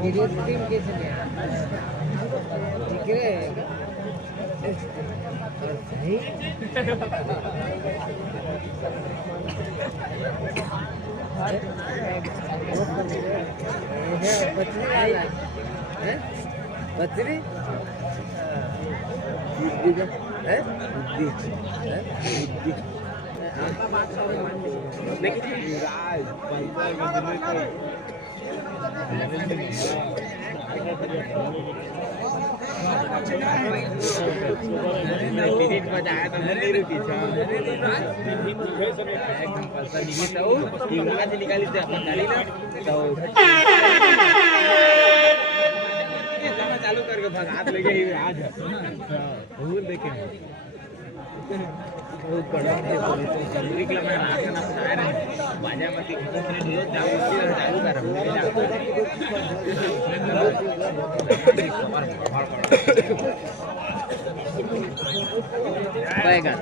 Team कैसे दिख रहे हैं बचरी चालू करके हाथ लेके आज भूल देखे बहुत बड़ा निकला मैं ना बाजा मती चालू कर पाएगा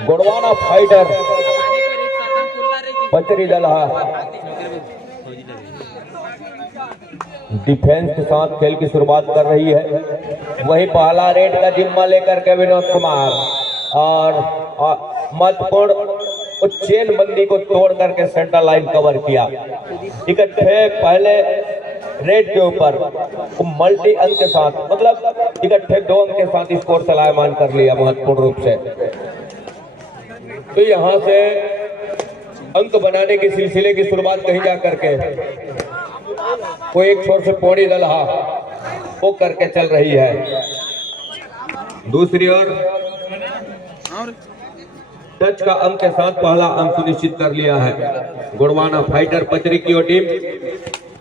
गोड़वाना फाइटर बचरी दलहा डिफेंस के साथ खेल की शुरुआत कर रही है। वही पहला रेड का जिम्मा लेकर के विनोद कुमार और महत्वपूर्ण चेन बंदी को तोड़ करके सेंटर लाइन कवर किया। इकट्ठे पहले रेड के ऊपर मल्टी अंक के साथ मतलब इकट्ठे 2 अंक के साथ स्कोर चलायमान कर लिया महत्वपूर्ण रूप से। तो यहाँ से अंक बनाने के सिलसिले की शुरुआत कहीं जा करके वो एक छोर से पौड़ी दलहा वो करके चल रही है। दूसरी ओर टच का अंक के साथ पहला अंक सुनिश्चित कर लिया है गोड़वाना फाइटर बचरी की टीम।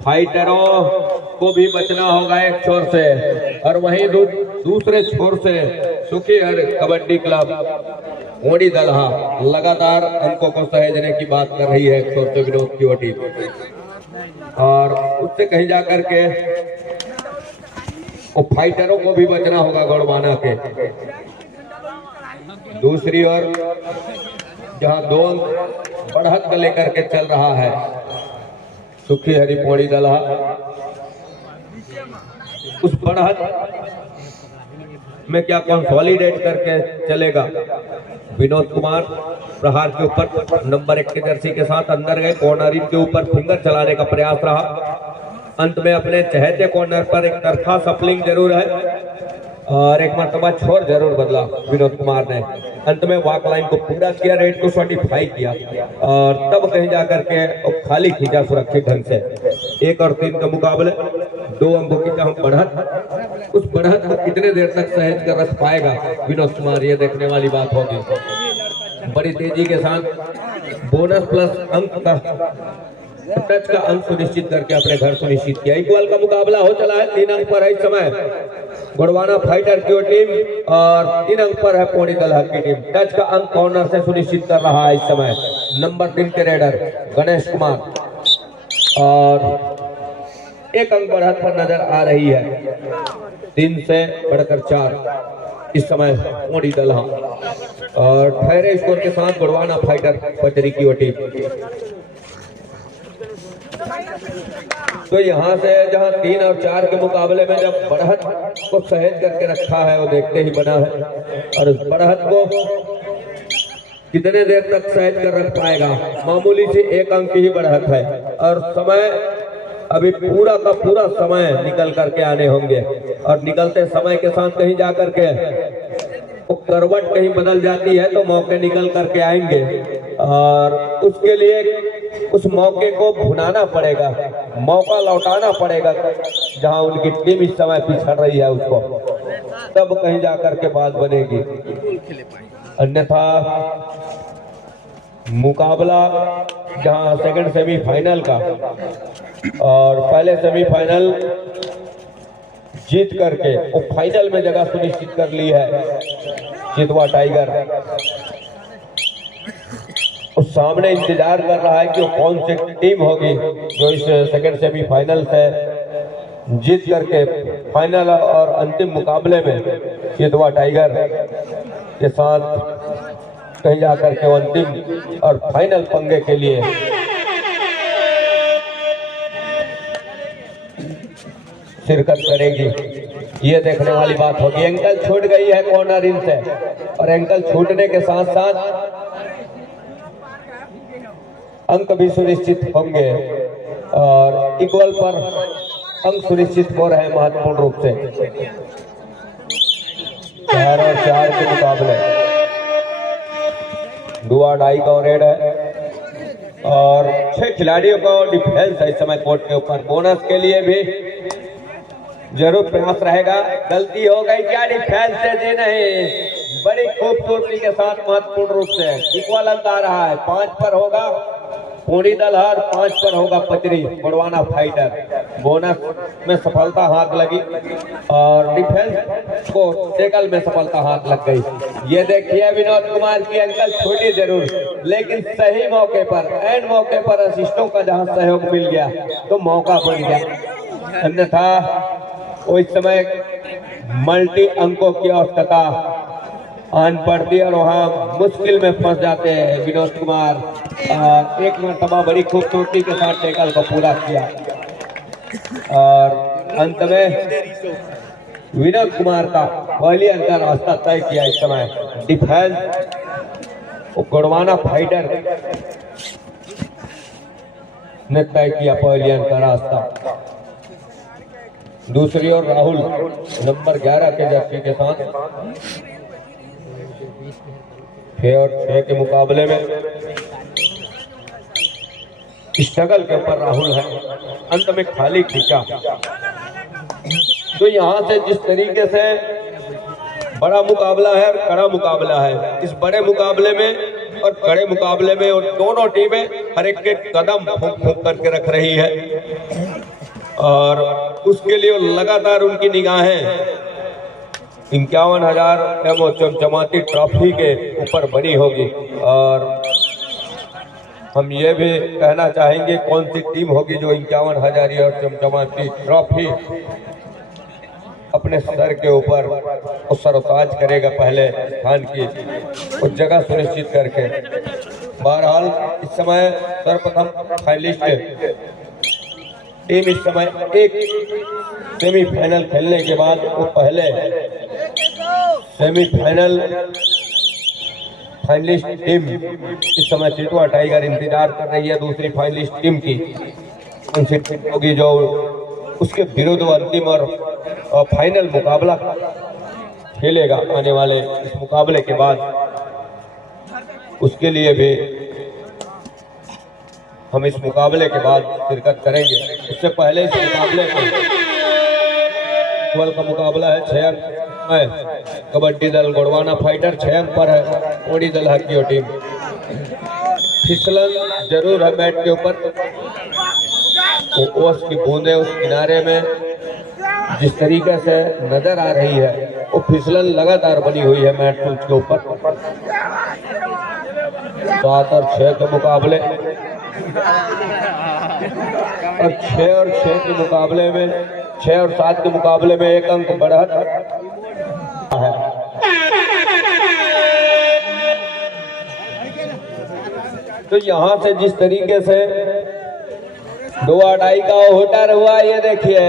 फाइटरों को भी बचना होगा एक छोर से और वहीं दूसरे छोर से सुखीहर कबड्डी क्लब मोड़ी दलहा लगातार अंकों को सहेजने की बात कर रही है एक छोर से विनोद की टीम और उससे कहीं जाकर के वो फाइटरों को भी बचना होगा गोड़वाना के। दूसरी ओर जहां 2 अंक बढ़त को लेकर के चल रहा है सुखी हरी पौड़ी दलहा, उस बढ़त में क्या कंसोलिडेट करके चलेगा विनोद कुमार। प्रहार के ऊपर नंबर 1 की जर्सी के साथ अंदर गए, कॉर्नर इन के ऊपर फिंगर चलाने का प्रयास रहा। अंत में अपने चहेते कॉर्नर पर एक तरफा सफलिंग जरूर है और एक मरतबा छोर जरूर बदला विनोद कुमार ने। अंत में वॉक लाइन को पूरा किया, रेड को 25 किया और तब कहीं जाकर के खाली खींचा सुरक्षित ढंग से। 1 और 3 का मुकाबले 2 अंकों की जहां बढ़त, उस बढ़त को कितने देर तक सहेज कर रख पाएगा विनोद कुमार, ये देखने वाली बात होगी। बड़ी तेजी के साथ बोनस प्लस अंक का टच का अंक सुनिश्चित करके अपने घर सुनिश्चित किया। इक्वल का मुकाबला हो चला है, 3 अंक पर है इस समय गोड़वाना फाइटर की टीम और 3 अंक पर है पौड़ी दलहा की टीम। टच का अंक कॉर्नर से सुनिश्चित कर रहा है इस समय नंबर 3 के रेडर गणेश कुमार और 1 अंक बढ़त पर नजर आ रही है। 3 से बढ़कर 4 इस समय पौड़ी दलहा और ठहरे स्कोर के साथ गोड़वाना फाइटर बचरी की टीम। तो यहाँ से जहाँ 3 और 4 के मुकाबले में जब बढ़त को सहेज करके रखा है वो देखते ही बना है और उस बढ़त को कितने देर तक सहेज कर रख पाएगा। मामूली से 1 अंक की ही बढ़त है और समय अभी पूरा का पूरा समय निकल करके आने होंगे और निकलते समय के साथ कहीं जा करके वो करवट कहीं बदल जाती है तो मौके निकल करके आएंगे और उसके लिए उस मौके को भुनाना पड़ेगा, मौका लौटाना पड़ेगा जहां उनकी टीम इस समय पिछड़ रही है उसको, तब कहीं जाकर के बात बनेगी। अन्यथा मुकाबला जहां सेकंड सेमीफाइनल का और पहले सेमीफाइनल जीत करके वो फाइनल में जगह सुनिश्चित कर ली है चितवा टाइगर, उस सामने इंतजार कर रहा है कि वो कौन सी टीम होगी जो इस सेकंड सेमीफाइनल से जीत करके फाइनल और अंतिम मुकाबले में चितवा टाइगर के साथ कहीं जाकर के अंतिम और फाइनल पंगे के लिए शिरकत करेगी। ये देखने वाली बात होगी। एंकल छूट गई है कॉर्नर इन से, और एंकल छूटने के साथ साथ अंक भी सुनिश्चित होंगे और इक्वल पर अंक सुनिश्चित हो रहे हैं महत्वपूर्ण रूप से। 4 और 4 के मुकाबले दुआ डाई का रेड है और 6 खिलाड़ियों का डिफेंस है इस समय कोर्ट के ऊपर। बोनस के लिए भी जरूर प्रयास रहेगा। गलती हो गई क्या डिफेंस से? जी नहीं, बड़ी खूबसूरती के साथ महत्वपूर्ण रूप से इक्वल अंक आ रहा है। 5 पर होगा पूरी दलहर, 5 पर होगा पचरी गोड़वाना फाइटर। बोनस में सफलता हाथ लगी और डिफेंस को टेकल में सफलता हाथ लग गई। ये देखिए विनोद कुमार की अंकल छोटी जरूर, लेकिन सही मौके पर, एंड मौके पर असिस्टों का जहां सहयोग मिल गया तो मौका बन गया, अन्यथा उस समय मल्टी अंकों की आवश्यकता आन पड़ती और वहाँ मुश्किल में फंस जाते हैं विनोद कुमार। एक मरतबा बड़ी खूबसूरती के साथ टेकल को पूरा किया और अंत में विनोद कुमार का पहली अंक का रास्ता तय किया। इस समय डिफेंस गोड़वाना फाइटर ने तय किया पहली अंक का रास्ता। दूसरी ओर राहुल नंबर 11 के जर्सी के साथ 6 और 6 के मुकाबले में स्ट्रगल के ऊपर राहुल है। अंत में खाली खींचा तो यहां से जिस तरीके से बड़ा मुकाबला है और कड़ा मुकाबला है, इस बड़े मुकाबले में और कड़े मुकाबले में और दोनों टीमें हर एक के कदम फूंक फूंक करके रख रही है और उसके लिए लगातार उनकी निगाहें 51,000 एमओ चमचमाती ट्रॉफी के ऊपर बनी होगी। और हम ये भी कहना चाहेंगे कौन सी टीम होगी जो 51,000 और चमचमाती ट्रॉफी अपने सर के ऊपर उस सरोताज करेगा पहले स्थान की उस जगह सुनिश्चित करके। बहरहाल इस समय सर्वप्रथम फाइनलिस्ट टीम इस समय एक सेमीफाइनल खेलने के बाद वो पहले सेमीफाइनल फाइनलिस्ट टीम इस समय चितवा टाइगर इंतजार कर रही है दूसरी फाइनलिस्ट टीम की। उनसे टीम होगी जो उसके विरुद्ध अंतिम और फाइनल मुकाबला खेलेगा आने वाले इस मुकाबले के बाद। उसके लिए भी हम इस मुकाबले के बाद शिरकत करेंगे। उससे पहले इस मुकाबले का मुकाबला है 6 अंक में कबड्डी दल गोड़वाना फाइटर 6 अंक पर है। ओडी दल हकियो टीम फिसलन जरूर है मैट के ऊपर। ओस की बूंदे उस किनारे में जिस तरीके से नजर आ रही है वो फिसलन लगातार बनी हुई है मैट के ऊपर। 7 और 6 के मुकाबले और 6 और 6 के मुकाबले में 6 और 7 के मुकाबले में 1 अंक बढ़त है। तो यहां से जिस तरीके से 2-2 का होटर हुआ, ये देखिए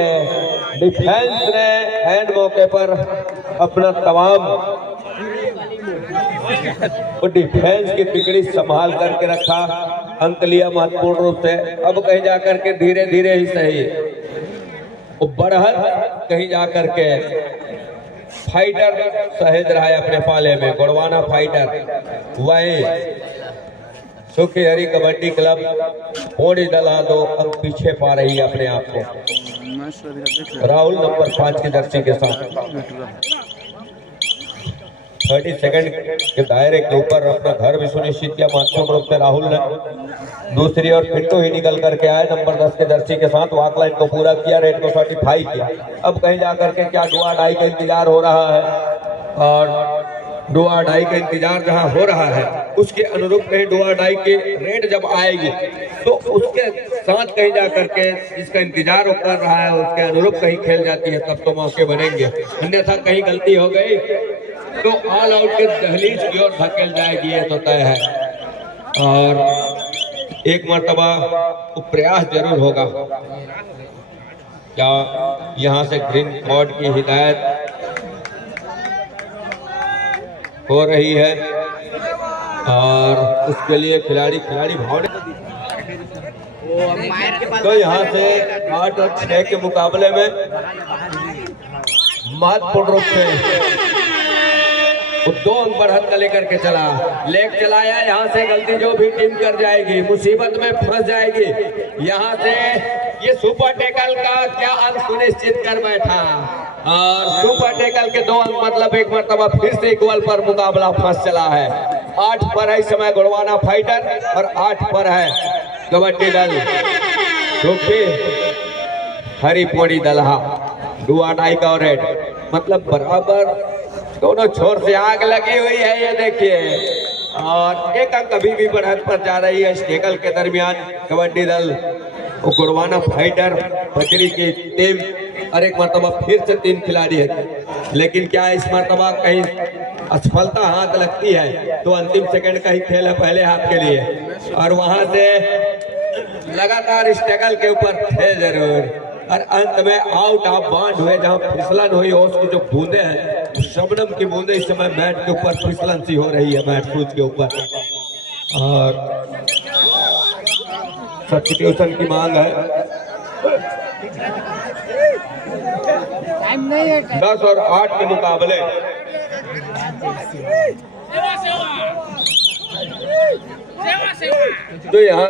डिफेंस ने एंड मौके पर अपना तमाम डिफेंस की तिकड़ी संभाल करके रखा, अंक लिया महत्वपूर्ण रूप से। अब कहीं जाकर के धीरे धीरे ही सही वो बढ़त कहीं जाकर के फाइटर सहेज रहा है अपने पाले में। गोड़वाना फाइटर वही सुखी हरी कबड्डी क्लब ओडी दला 2 अंक पीछे पा रही है अपने आप को राहुल नंबर 5 की जर्सी के साथ। 30 सेकंड के दायरे के ऊपर अपना घर भी सुनिश्चित किया महत्वपूर्ण रूप से राहुल ने। दूसरी ओर पिंटू ही निकल करके आए नंबर 10 के जर्सी के साथ। वॉक लाइन को पूरा किया, रेड को सर्टिफाई किया। अब कहीं जाकर के क्या 2-2 का इंतजार हो रहा है और डू और डाई का इंतजार जहां हो रहा है उसके अनुरूप कहीं डू और डाई की रेड जब आएगी तो उसके साथ कहीं जा करके जिसका इंतजार वो कर रहा है उसके अनुरूप कहीं खेल जाती है, तब तो मौके बनेंगे। अन्यथा कहीं गलती हो गई तो ऑल आउट के दहलीज की ओर धकेल जाएगी, ये तो तय है। और एक मर्तबा प्रयास जरूर होगा। क्या यहाँ से ग्रीन कार्ड की हिदायत हो रही है और उसके लिए खिलाड़ी भावने तो यहाँ से 8 और 6 के मुकाबले में महत्वपूर्ण रूप से 2 अंक बढ़त लेकर के चला, लेग चलाया। यहाँ से गलती जो भी टीम कर जाएगी मुसीबत में फंस जाएगी। यहाँ से ये सुपर टैकल का क्या अंक सुनिश्चित कर बैठा और सुपर टैकल के 2 अंक मतलब एक मर्तबा फिर से इक्वल पर मुकाबला फंस चला है। 8 पर है इस समय गोड़वाना फाइटर और 8 पर है कबड्डी दल सुखी हरिपोड़ी दलहा। डू और डाई का रेड मतलब बराबर दोनों छोर से आग लगी हुई है, ये देखिए। और एक अंक अभी भी बढ़त पर जा रही है इस टैकल के दरमियान कबड्डी दल गोड़वाना फाइटर बजरी की टीम और एक मर्तबा फिर से 3 खिलाड़ी है। लेकिन क्या इस मर्तबा कहीं असफलता हाथ लगती है तो अंतिम सेकंड का ही खेल है पहले हाथ के लिए और वहां से लगातार इस टैकल के ऊपर थे जरूर और अंत में आउट ऑफ बाउंड हुए। जहां फिसलन हुई हो उसकी जो बूंदे हैं शबनम की बूंदे इस समय मैट के ऊपर फिसलन सी हो रही है, मैट शूज के ऊपर। और सब्स्टिट्यूशन की मांग है। 10 और 8 के मुकाबले तो यहाँ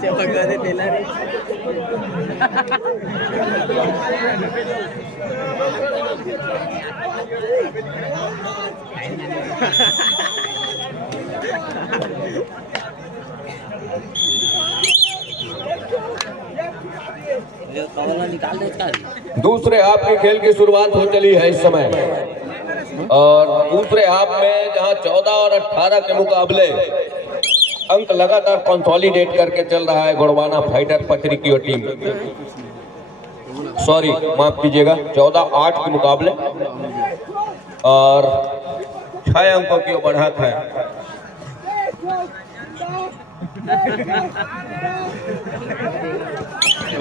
सेवा करे तेला रे दूसरे हाफ के खेल की शुरुआत हो चली है इस समय और दूसरे हाफ में जहां 14 और 18 के मुकाबले अंक लगातार कंसोलिडेट करके चल रहा है गोड़वाना फाइटर पचरी की टीम। सॉरी माफ कीजिएगा, 14-8 के मुकाबले और 6 अंकों की बढ़त है।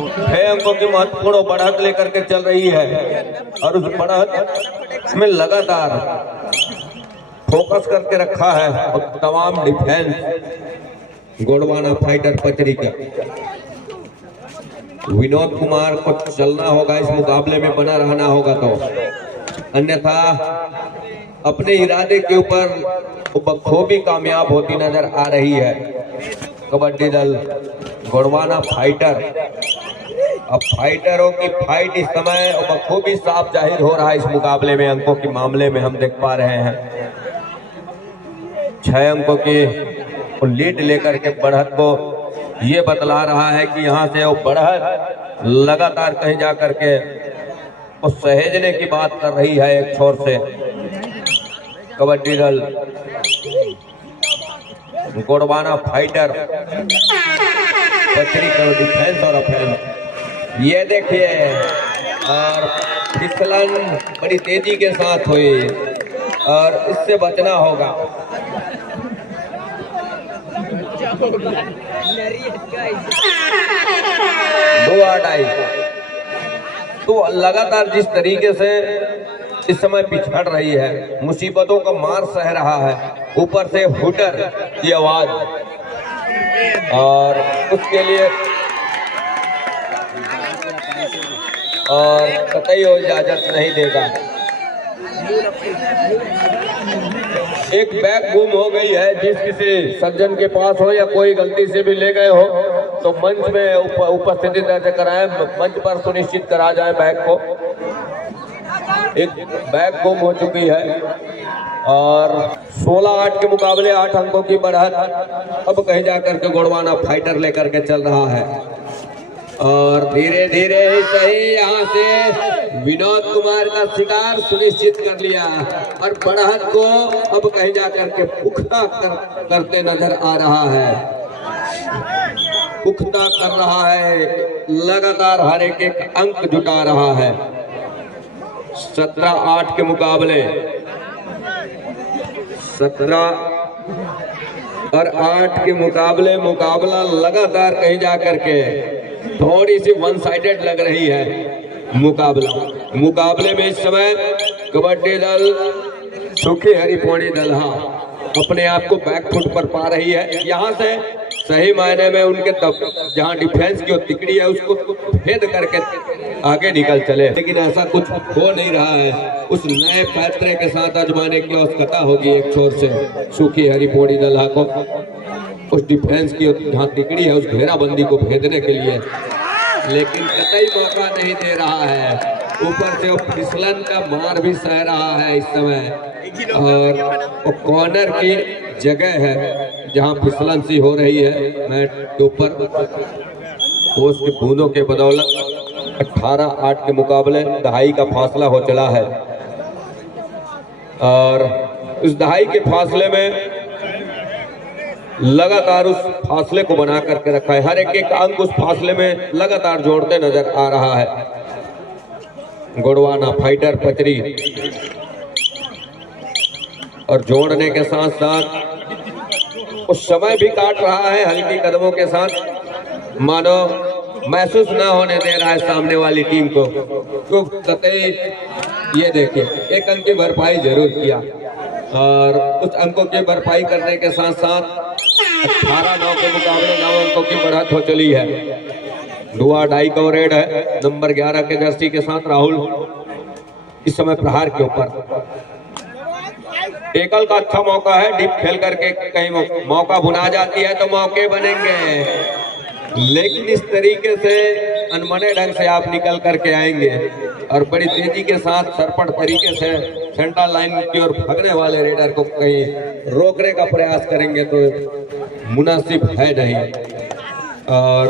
छह अंकों की महत्वपूर्ण बढ़त लेकर के चल रही है और उस बढ़त में लगातार फोकस करके रखा है और तमाम डिफेंस गोड़वाना फाइटर पचरी का। विनोद कुमार को चलना होगा इस मुकाबले में, बना रहना होगा तो, अन्यथा अपने इरादे के ऊपर बखूबी कामयाब होती नजर आ रही है कबड्डी दल गोड़वाना फाइटर। अब फाइटरों की फाइट इस समय बखूबी साफ जाहिर हो रहा है इस मुकाबले में। अंकों के मामले में हम देख पा रहे हैं 6 अंकों की लीड लेकर के बढ़त को ये बतला रहा है कि यहाँ से वो बढ़त लगातार कहीं जा करके वो सहेजने की बात कर रही है। एक छोर से कबड्डी दल गोड़वाना फाइटर पचरी का डिफेंस और ऑफेंस, ये देखिए, और फिसलन बड़ी तेजी के साथ हुई और इससे बचना होगा। दो आउट आई तो लगातार जिस तरीके से इस समय पिछड़ रही है, मुसीबतों का मार सह रहा है, ऊपर से हुटर की आवाज और उसके लिए और कतई वो इजाजत नहीं देगा। एक बैग गुम हो गई है, जिस किसी सज्जन के पास हो या कोई गलती से भी ले गए हो तो मंच में उपस्थिति दर्ज कराएं, मंच पर सुनिश्चित करा जाए बैग को। एक बैग गुम हो चुकी है और 16-8 के मुकाबले 8 अंकों की बढ़त अब कहीं जाकर के गोड़वाना फाइटर लेकर के चल रहा है। और धीरे धीरे ही सही यहाँ से विनोद कुमार का शिकार सुनिश्चित कर लिया और बढ़त को अब कहीं जाकर के पुख्ता करते नजर आ रहा है, पुख्ता कर रहा है, लगातार हर एक अंक जुटा रहा है। 17-8 के मुकाबले 17 और 8 के मुकाबले मुकाबला लगातार कहीं जाकर के थोड़ी सी वन साइडेड लग रही है मुकाबले में इस समय कबड्डी दल सुखी हरि पौड़ी दलहा अपने आप को बैकफुट पर पा रही है। यहाँ से सही मायने में उनके जहाँ डिफेंस की तिकड़ी है उसको भेद करके आगे निकल चले, लेकिन ऐसा कुछ हो नहीं रहा है। उस नए पैतरे के साथ आजमाने की आवश्यकता होगी एक छोर से सुखी हरि पौड़ी दलहा को उस डिफेंस की जहाँ तिकड़ी है उस घेराबंदी को भेदने के लिए, लेकिन कतई मौका नहीं दे रहा है। ऊपर से वो फिसलन का मार भी सह रहा है इस समय और वो कॉर्नर की जगह है जहां फिसलन सी हो रही है मैट के ऊपर। तो उसके बूंदों के बदौलत 18-8 के मुकाबले दहाई का फासला हो चला है और उस दहाई के फासले में लगातार उस फासले को बना करके रखा है। हर एक अंक उस फासले में लगातार जोड़ते नजर आ रहा है गोड़वाना फाइटर पचरी और जोड़ने के साथ साथ उस समय भी काट रहा है हल्की कदमों के साथ, मानो महसूस ना होने दे रहा है सामने वाली टीम को। तो कतई ये देखिए एक अंक की भरपाई जरूर किया और उस अंकों की भरपाई करने के साथ साथ 18-9 के मुकाबले 9 अंकों की बढ़त हो चली है। दुआ डाई का रेड है नंबर 11 के जर्सी के साथ राहुल इस समय प्रहार के ऊपर। टेकल का अच्छा मौका है, डीप खेल करके कहीं मौका भुना जाती है तो मौके बनेंगे, लेकिन इस तरीके से अनमने ढंग से आप निकल करके आएंगे और बड़ी तेजी के साथ सरपट तरीके से सेंटर लाइन की ओर भागने वाले रेडर को कहीं रोकने का प्रयास करेंगे तो मुनासिब है नहीं। और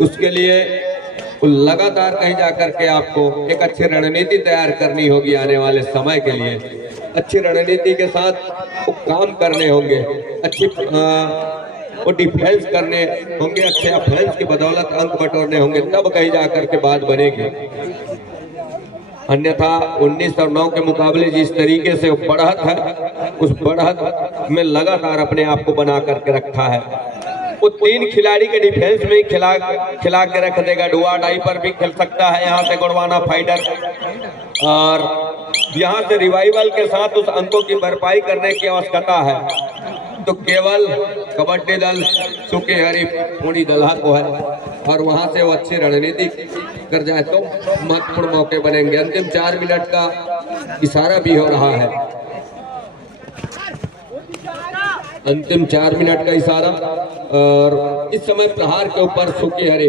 उसके लिए लगातार कहीं जाकर के आपको एक अच्छी रणनीति तैयार करनी होगी आने वाले समय के लिए। अच्छी रणनीति के साथ वो काम करने होंगे, अच्छी वो डिफेंस करने होंगे, अच्छे ऑफेंस की बदौलत अंक बटोरने होंगे, तब कहीं जाकर के बात बनेगी। अन्यथा 19 और 9 के मुकाबले जिस तरीके से बढ़त है उस बढ़त में लगातार अपने आप को बना करके रखा है। वो 3 खिलाड़ी के डिफेंस में खिला के रख देगा। डुआ डाई पर भी खेल सकता है यहाँ से गोड़वाना फाइटर और यहाँ से रिवाइवल के साथ उस अंकों की भरपाई करने की आवश्यकता है तो केवल कबड्डी दल सुखी हरि पौड़ी दलहा को है और वहां से वो अच्छी रणनीति कर जाए तो महत्वपूर्ण मौके बनेंगे। अंतिम 4 मिनट का इशारा भी हो रहा है, अंतिम 4 मिनट का इशारा और इस समय प्रहार के ऊपर सुखी हरि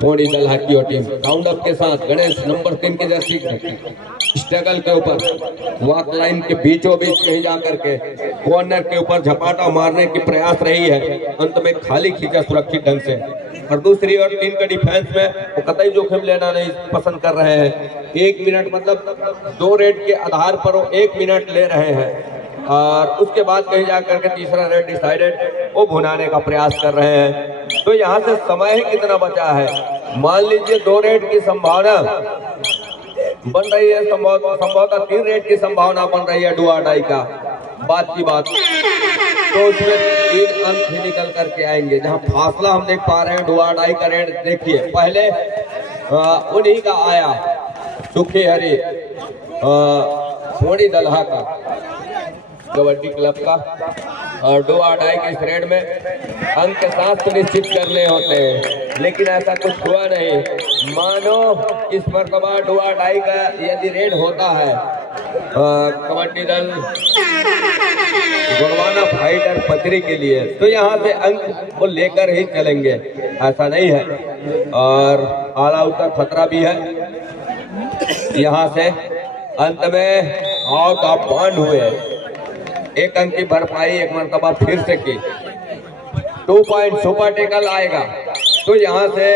पौड़ी दलहा की टीम राउंड अप के साथ गणेश नंबर 3 की जर्सी स्ट्रगल के ऊपर वॉक लाइन के बीचों बीच कहीं जाकर के कॉर्नर के ऊपर झपाटा मारने की प्रयास रही है, अंत में खाली खींचा सुरक्षित ढंग से। और दूसरी ओर टीम के डिफेंस में वो कतई जोखिम लेना नहीं पसंद कर रहे हैं। 1 मिनट मतलब 2 रेड के आधार पर वो 1 मिनट ले रहे हैं और उसके बाद कहीं जाकर के तीसरा रेड डिसाइडेड वो भुनाने का प्रयास कर रहे हैं। तो यहाँ से समय ही कितना बचा है, मान लीजिए 2 रेड की संभावना बन रही है, संभवतः 3 रेड की संभावना बन रही है डुआ डाई का बात की बात, तो उसमें 3 अंक ही निकल करके आएंगे। जहां फासला हम देख पा रहे हैं डुआ डाई का रेड देखिए पहले उन्हीं का आया सुखी हरि पौड़ी दलहा का कबड्डी क्लब का और डुआ डाई के इस रेड में अंक के साथ सुनिश्चित करने होते हैं, लेकिन ऐसा कुछ हुआ नहीं। मानो इस मरतबा डुआ डाई का यदि रेड होता है कबड्डी दल गोड़वाना फाइटर पचरी के लिए तो यहाँ से अंक वो लेकर ही चलेंगे, ऐसा नहीं है। और ऑल आउट का खतरा भी है यहाँ से। अंत में भाव का बांध हुए। एक अंक की भरपाई एक मरतबा फिर से की। 2 पॉइंट सुपर टेकल आएगा तो यहाँ से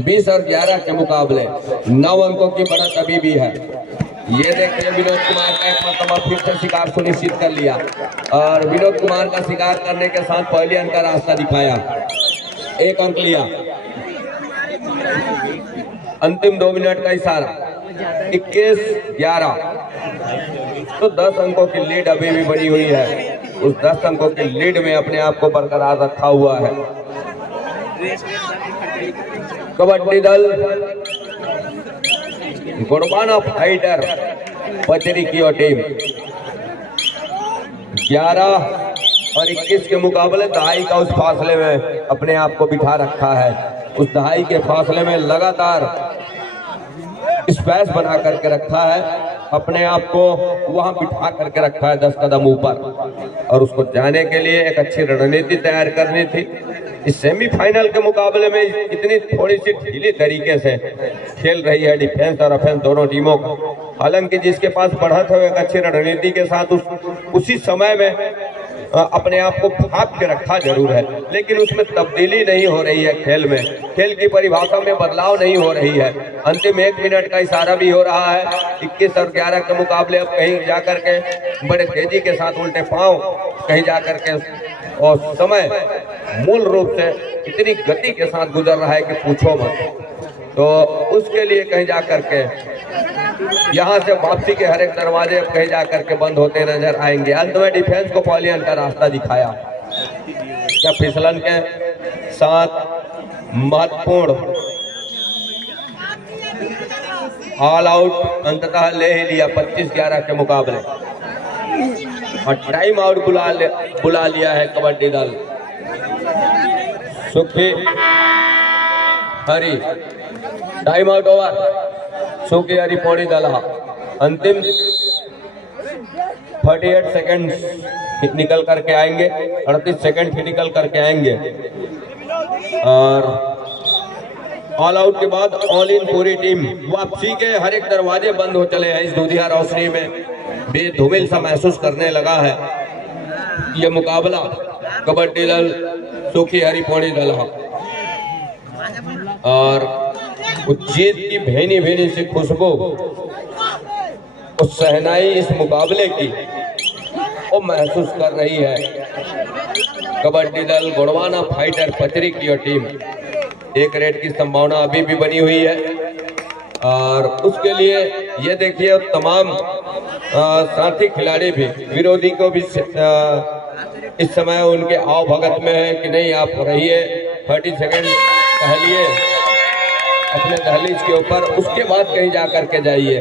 20 और 11 के मुकाबले 9 अंकों की बढ़त अभी भी है। ये देखिए विनोद कुमार का एक मरतबा फिर से शिकार सुनिश्चित कर लिया और विनोद कुमार का शिकार करने के साथ पहले अंक का रास्ता दिखाया। 1 अंक लिया। अंतिम 2 मिनट का इशारा 21-11 तो 10 अंकों की लीड अभी भी बनी हुई है। उस 10 अंकों की लीड में अपने आप को बरकरार रखा हुआ है कबड्डी दल गुड़वाना फाइटर पचरी की टीम। 11 और 21 के मुकाबले दहाई का उस फासले में अपने आप को बिठा रखा है। उस दहाई के फासले में लगातार स्पेस बना करके रखा है, अपने आप को वहां बिठा करके रखा है 10 कदम ऊपर और उसको जाने के लिए एक अच्छी रणनीति तैयार करनी थी। इस सेमीफाइनल के मुकाबले में इतनी थोड़ी सी ढीली तरीके से खेल रही है डिफेंस और ऑफेंस दोनों टीमों का। हालांकि जिसके पास बढ़त है एक अच्छी रणनीति के साथ उसी समय में अपने आप को भाप के रखा जरूर है, लेकिन उसमें तब्दीली नहीं हो रही है। खेल में खेल की परिभाषा में बदलाव नहीं हो रही है। अंतिम 1 मिनट का इशारा भी हो रहा है। 21 और 11 के मुकाबले अब कहीं जाकर के बड़े तेजी के साथ उल्टे पांव कहीं जाकर के और समय मूल रूप से इतनी गति के साथ गुजर रहा है कि पूछो मत। तो उसके लिए कहीं जाकर के यहाँ से वापसी के हर एक दरवाजे अब कहीं जाकर के बंद होते नजर आएंगे। अंत में डिफेंस को पॉलियन का रास्ता दिखाया। क्या फिसलन के साथ महत्वपूर्ण ऑल आउट अंततः ले ही लिया 25-11 के मुकाबले और टाइम आउट बुला लिया है कबड्डी दल सुखी हरी। Time out over. सुखी हरी पौड़ी दल अंतिम 38 सेकंड निकल करके आएंगे, 38 सेकंड निकल करके आएंगे और ऑल आउट के बाद ऑल इन पूरी टीम वापसी के हर एक दरवाजे बंद हो चले हैं। इस दूधिया रोशनी में बेधुमिल सा महसूस करने लगा है ये मुकाबला कबड्डी दल सुखी हरी पौड़ी दल और जीत की भेनी भेनी से खुशबू उस सहनाई इस मुकाबले की वो महसूस कर रही है कबड्डी दल गुड़वाना फाइटर पचरी की टीम। 1 रेड की संभावना अभी भी बनी हुई है और उसके लिए ये देखिए तमाम साथी खिलाड़ी भी विरोधी को भी इस समय उनके आओ भगत में है कि नहीं आप रहिए 30 सेकंड टहलिए अपने दहलीज के ऊपर, उसके बाद कहीं जा करके जाइए।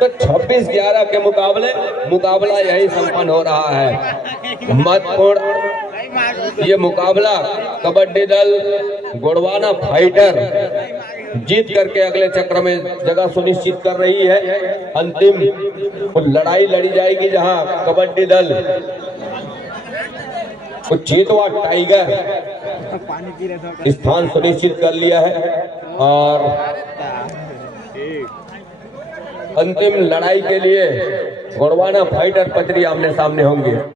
तो 26-11 के मुकाबला यही संपन्न हो रहा है। महत्वपूर्ण ये मुकाबला कबड्डी दल गुड़वाना फाइटर जीत करके अगले चक्र में जगह सुनिश्चित कर रही है। अंतिम लड़ाई लड़ी जाएगी जहां कबड्डी दल चेतवा टाइगर स्थान सुनिश्चित कर लिया है और अंतिम लड़ाई के लिए गुड़वाना फाइटर पचरी आमने सामने होंगे।